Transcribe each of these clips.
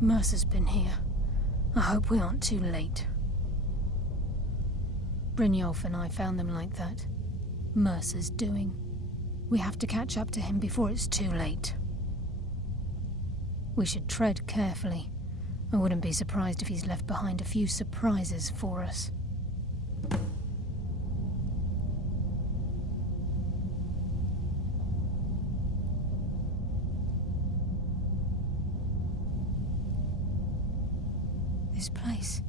Mercer's been here. I hope we aren't too late. Brynjolf and I found them like that. Mercer's doing. We have to catch up to him before it's too late. We should tread carefully. I wouldn't be surprised if he's left behind a few surprises for us. This place,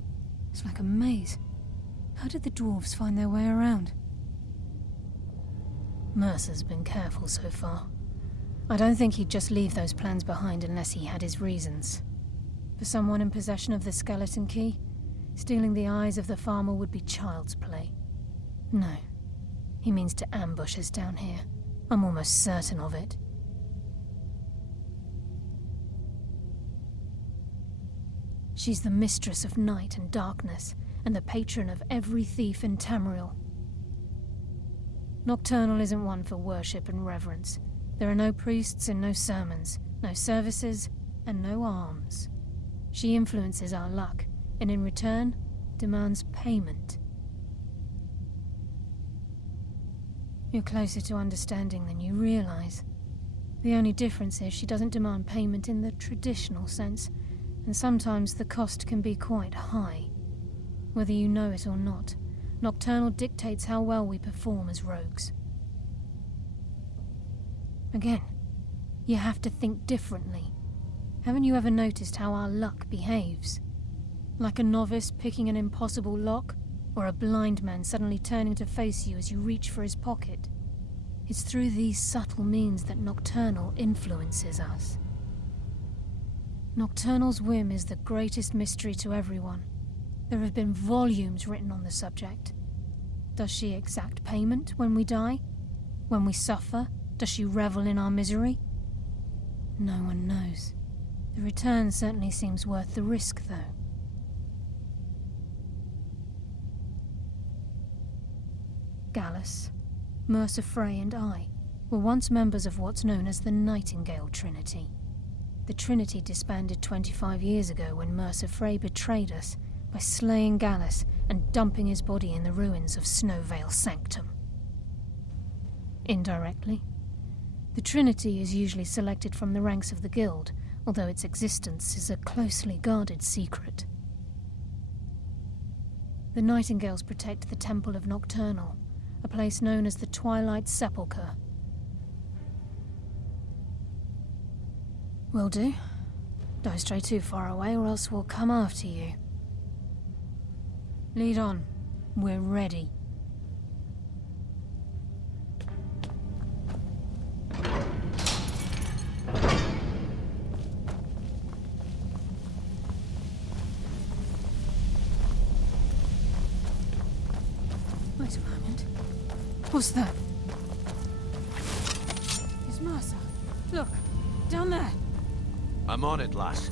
it's like a maze. How did the dwarves find their way around? Mercer's been careful so far. I don't think he'd just leave those plans behind unless he had his reasons. For someone in possession of the skeleton key, stealing the eyes of the farmer would be child's play. No, he means to ambush us down here. I'm almost certain of it. She's the mistress of night and darkness, and the patron of every thief in Tamriel. Nocturnal isn't one for worship and reverence. There are no priests and no sermons, no services, and no alms. She influences our luck, and in return, demands payment. You're closer to understanding than you realize. The only difference is she doesn't demand payment in the traditional sense, and sometimes the cost can be quite high. Whether you know it or not, Nocturnal dictates how well we perform as rogues. Again, you have to think differently. Haven't you ever noticed how our luck behaves? Like a novice picking an impossible lock, or a blind man suddenly turning to face you as you reach for his pocket. It's through these subtle means that Nocturnal influences us. Nocturnal's whim is the greatest mystery to everyone. There have been volumes written on the subject. Does she exact payment when we die? When we suffer, does she revel in our misery? No one knows. The return certainly seems worth the risk, though. Gallus, Mercer Frey and I were once members of what's known as the Nightingale Trinity. The Trinity disbanded 25 years ago when Mercer Frey betrayed us by slaying Gallus and dumping his body in the ruins of Snowvale Sanctum. Indirectly, the Trinity is usually selected from the ranks of the Guild, although its existence is a closely guarded secret. The Nightingales protect the Temple of Nocturnal, a place known as the Twilight Sepulcher. Will do. Don't stray too far away or else we'll come after you. Lead on. We're ready. Wait a moment. What's that? It's Mercer. Look, down there. I'm on it, lass.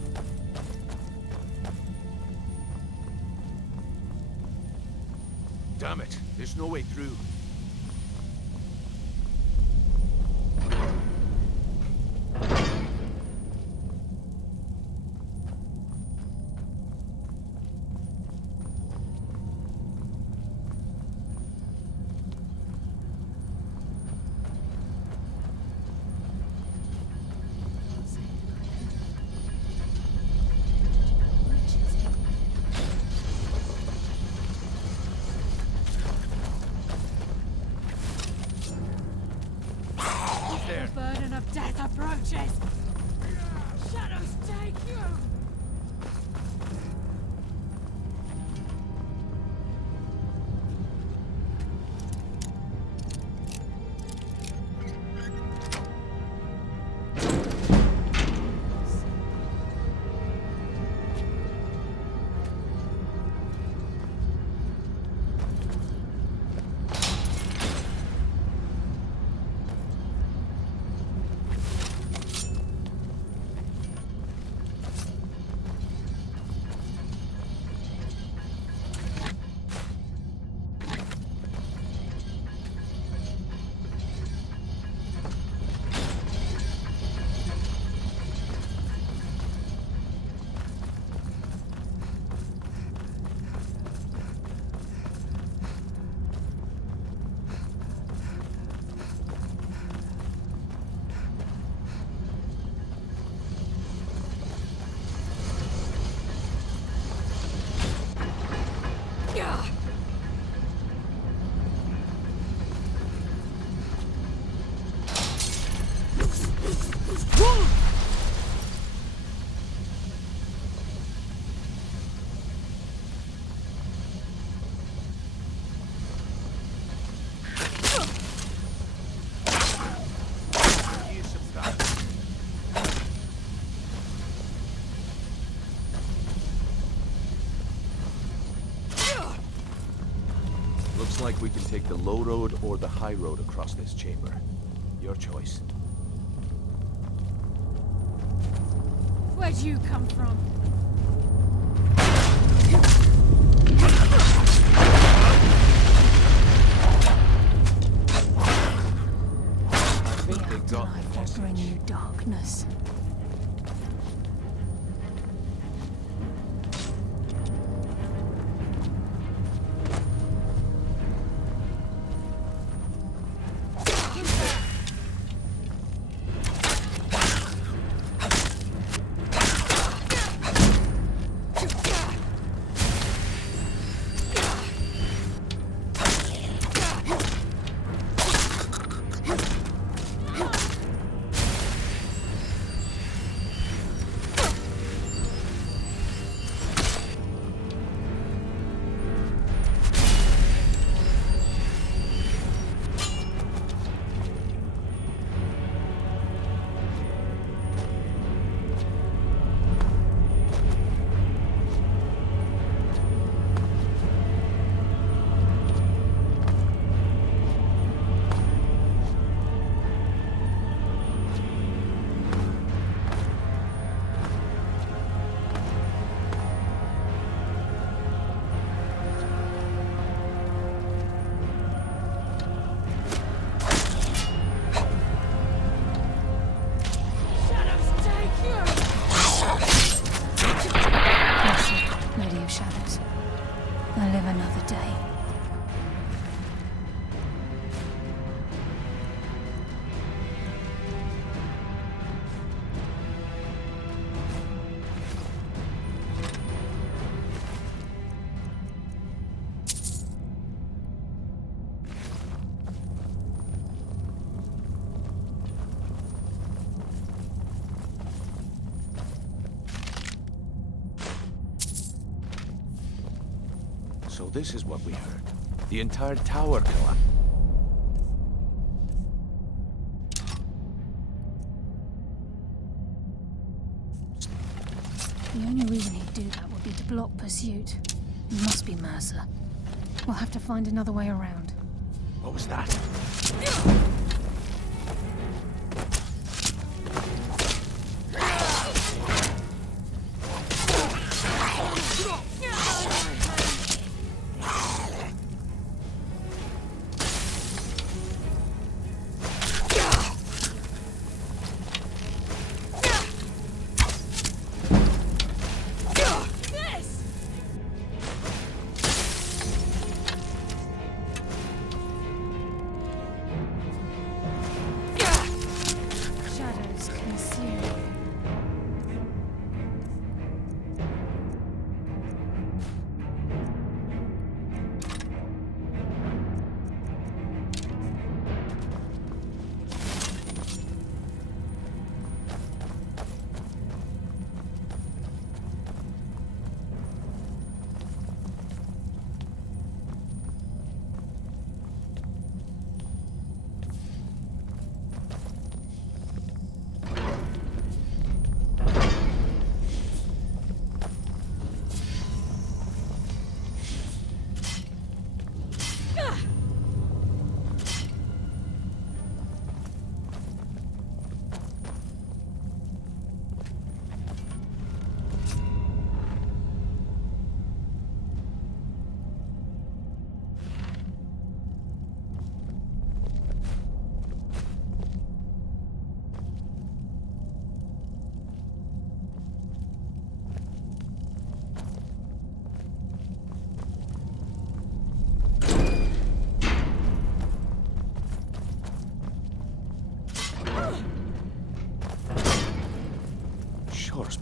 Damn it, there's no way through. Looks like we can take the low road or the high road across this chamber. Your choice. Where'd you come from? I think they got the Afterlife will bring you darkness. So this is what we heard. The entire tower collapsed. The only reason he'd do that would be to block pursuit. It must be Mercer. We'll have to find another way around. What was that?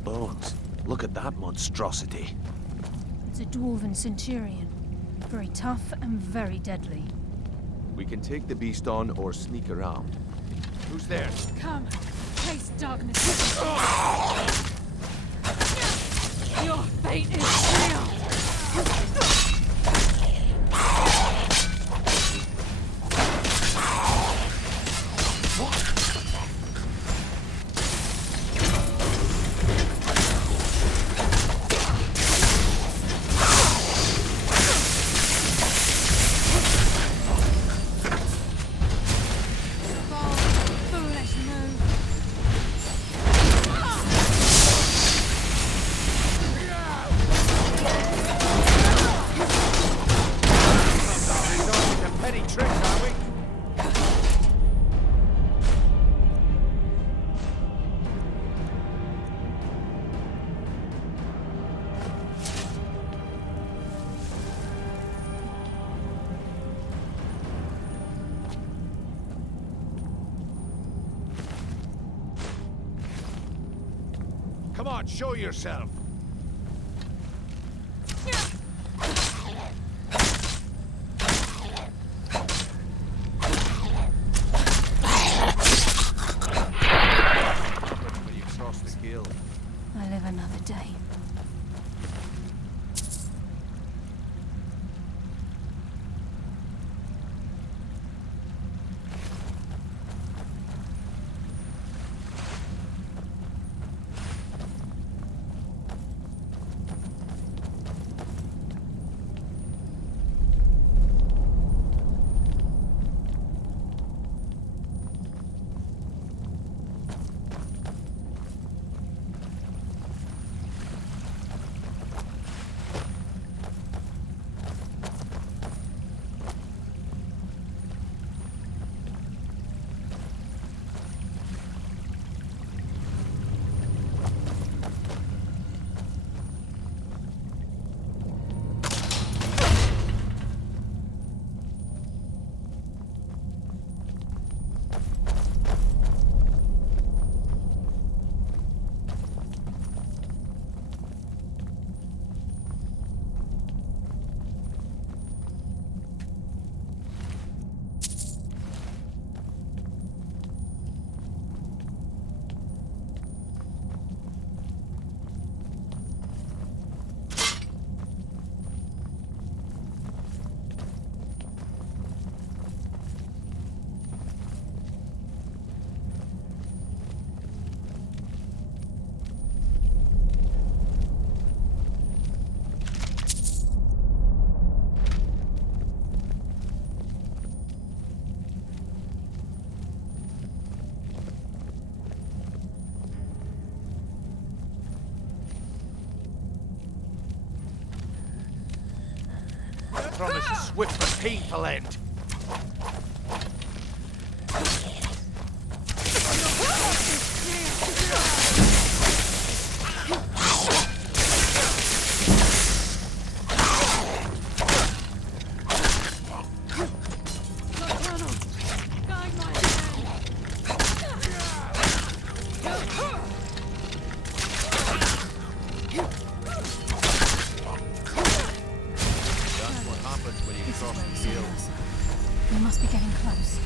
Bones. Look at that monstrosity. It's a dwarven centurion. Very tough and very deadly. We can take the beast on or sneak around. Who's there? Come, face darkness. Your fate is sealed. Come on, show yourself. When you cross the guild. I live another day. Promise a swift and painful end. We must be getting close.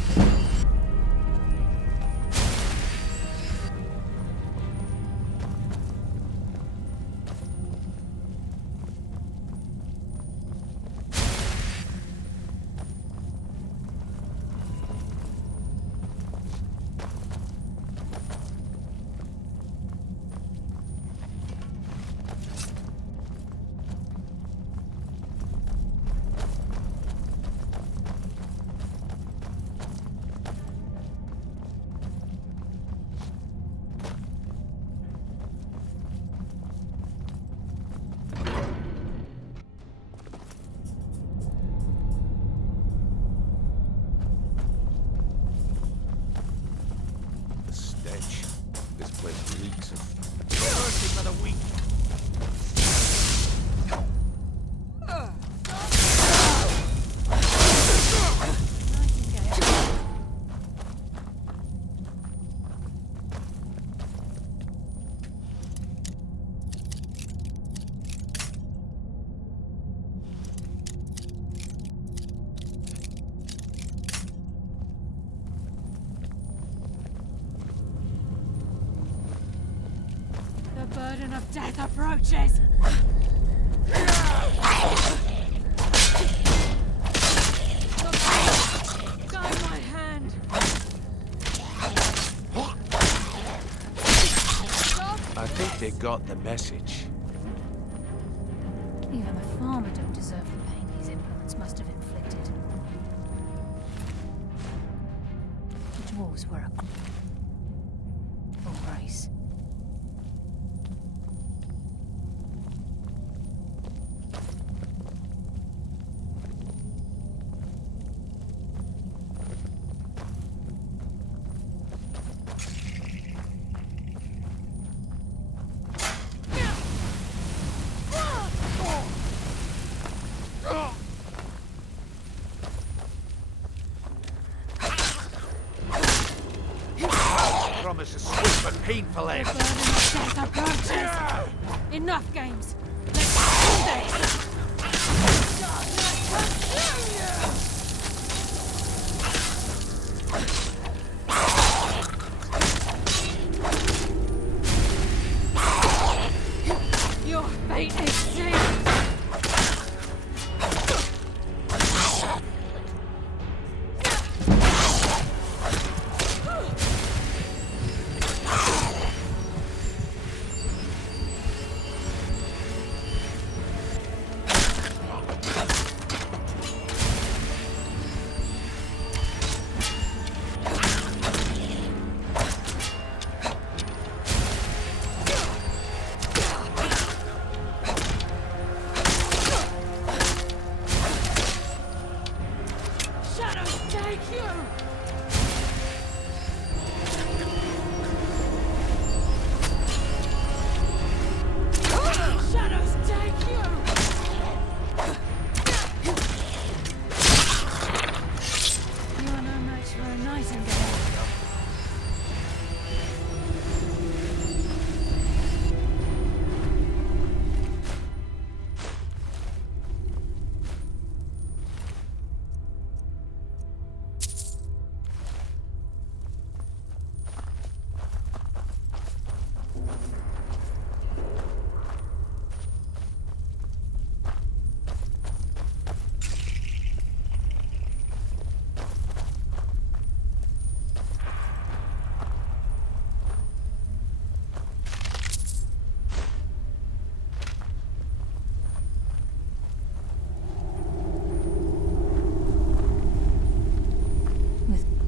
The burden of death approaches! Guide my hand! I think they got the message. Even the farmer don't deserve the pain these implements must have inflicted. The dwarves were a race. Promise a swift and painful The end. burden of death approaches. Enough games. Let's do this. Your fate is sealed.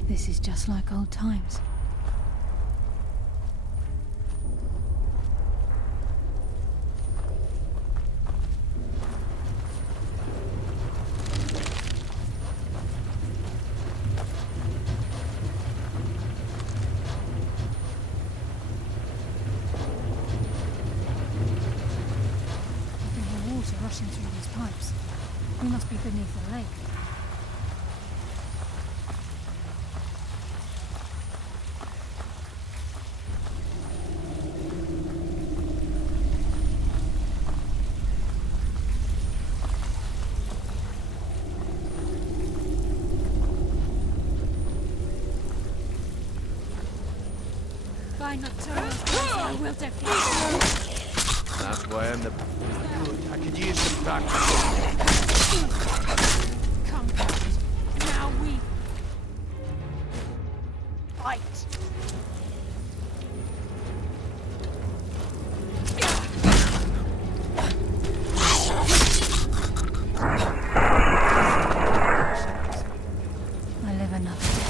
This is just like old times. Water rushing through these pipes. We must be beneath the lake. By nocturnal place, I will defeat you. That's why I'm the... I could use some back. Come, guys. Now we fight. I live another day.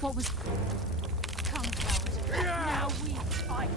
What was... Come, coward. Now we fight.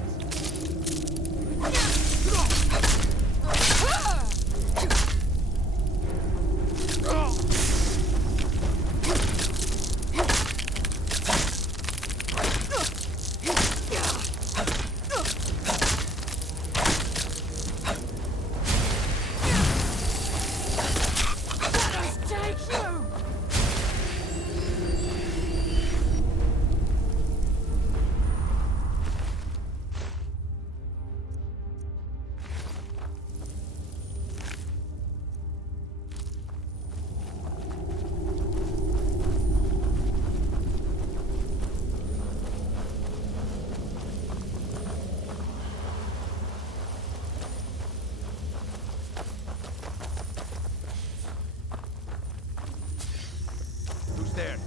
There.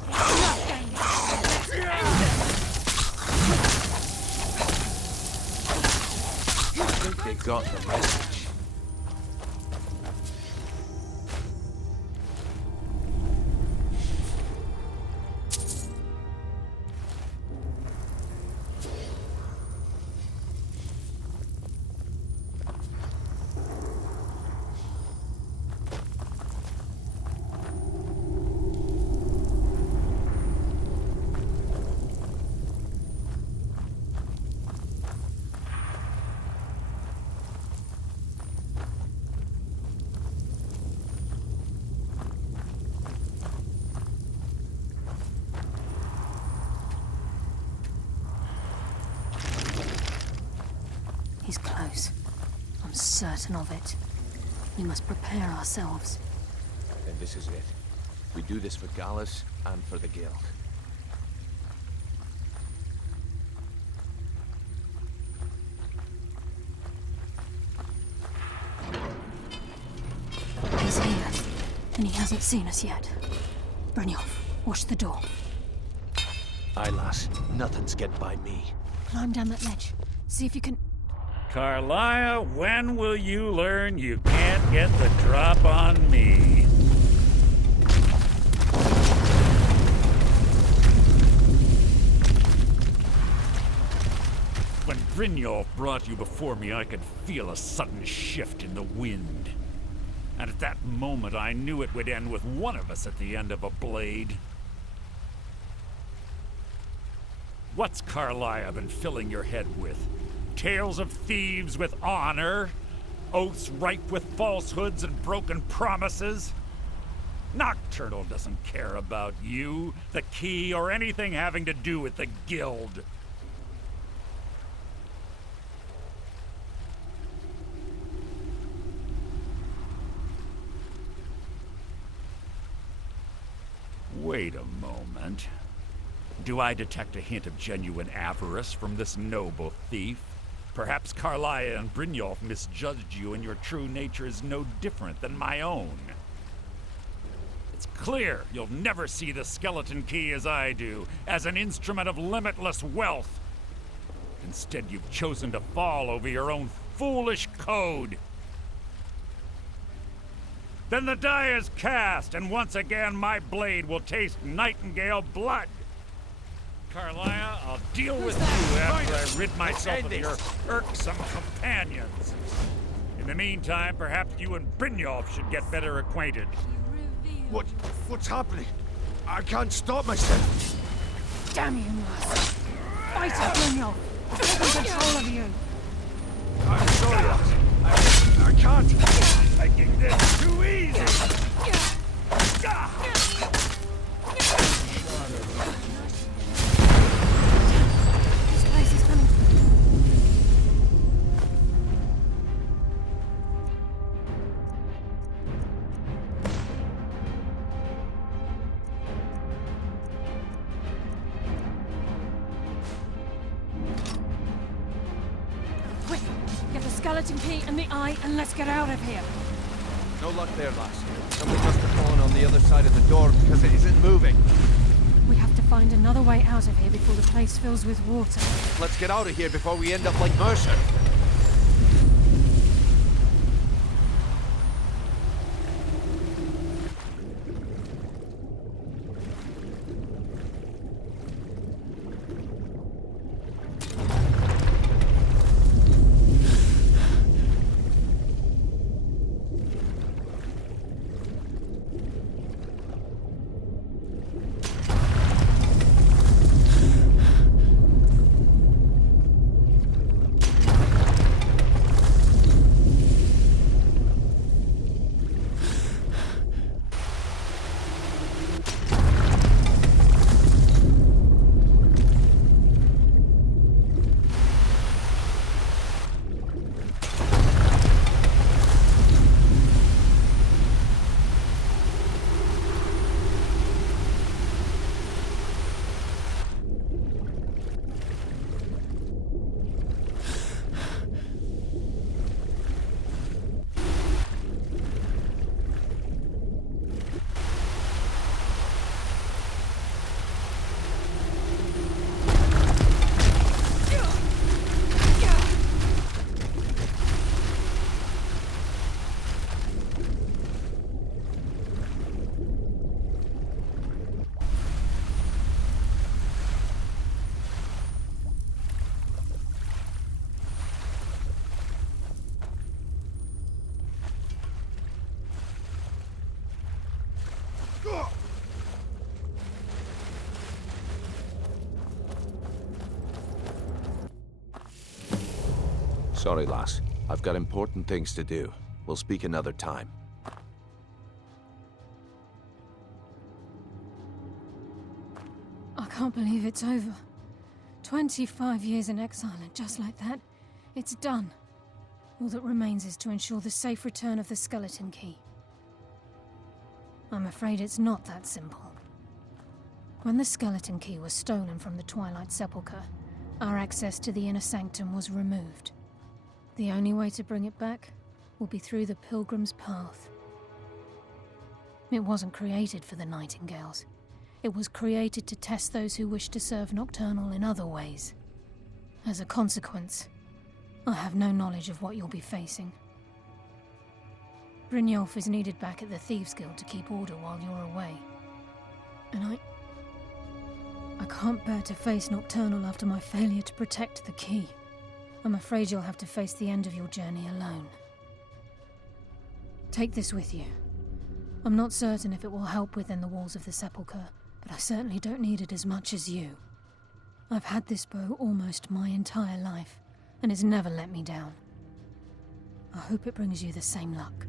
I think they got the message. He's close. I'm certain of it. We must prepare ourselves. Then this is it. We do this for Gallus and for the Guild. He's here, and he hasn't seen us yet. Brynjolf, watch the door. Aye, lass. Nothing's get by me. Climb down that ledge. See if you can... Karliah, when will you learn you can't get the drop on me? When Brynjolf brought you before me, I could feel a sudden shift in the wind. And at that moment, I knew it would end with one of us at the end of a blade. What's Karliah been filling your head with? Tales of thieves with honor? Oaths ripe with falsehoods and broken promises? Nocturnal doesn't care about you, the key, or anything having to do with the Guild. Wait a moment. Do I detect a hint of genuine avarice from this noble thief? Perhaps Karliah and Brynjolf misjudged you and your true nature is no different than my own. It's clear you'll never see the skeleton key as I do, as an instrument of limitless wealth. Instead, you've chosen to fall over your own foolish code. Then the die is cast, and once again my blade will taste Nightingale blood. Karliah, I'll deal with you after I rid myself of your irksome companions. In the meantime, perhaps you and Brynjolf should get better acquainted. What's happening? I can't stop myself. Damn you, Mercer! Fight it, Brynjolf! I've taken control of you! I'm sorry, lass. I can't. Making this too easy! This place is coming. Quick! Get the skeleton key and the eye, and let's get out of here! No luck there, lass. Somebody must have fallen on the other side of the door because it isn't moving. We have to find another way out of here before the place fills with water. Let's get out of here before we end up like Mercer. Sorry, lass. I've got important things to do. We'll speak another time. I can't believe it's over. 25 years in exile, and just like that, it's done. All that remains is to ensure the safe return of the skeleton key. I'm afraid it's not that simple. When the skeleton key was stolen from the Twilight Sepulcher, our access to the inner sanctum was removed. The only way to bring it back will be through the Pilgrim's Path. It wasn't created for the Nightingales. It was created to test those who wish to serve Nocturnal in other ways. As a consequence, I have no knowledge of what you'll be facing. Brynjolf is needed back at the Thieves' Guild to keep order while you're away. And I can't bear to face Nocturnal after my failure to protect the key. I'm afraid you'll have to face the end of your journey alone. Take this with you. I'm not certain if it will help within the walls of the Sepulchre, but I certainly don't need it as much as you. I've had this bow almost my entire life, and it's never let me down. I hope it brings you the same luck.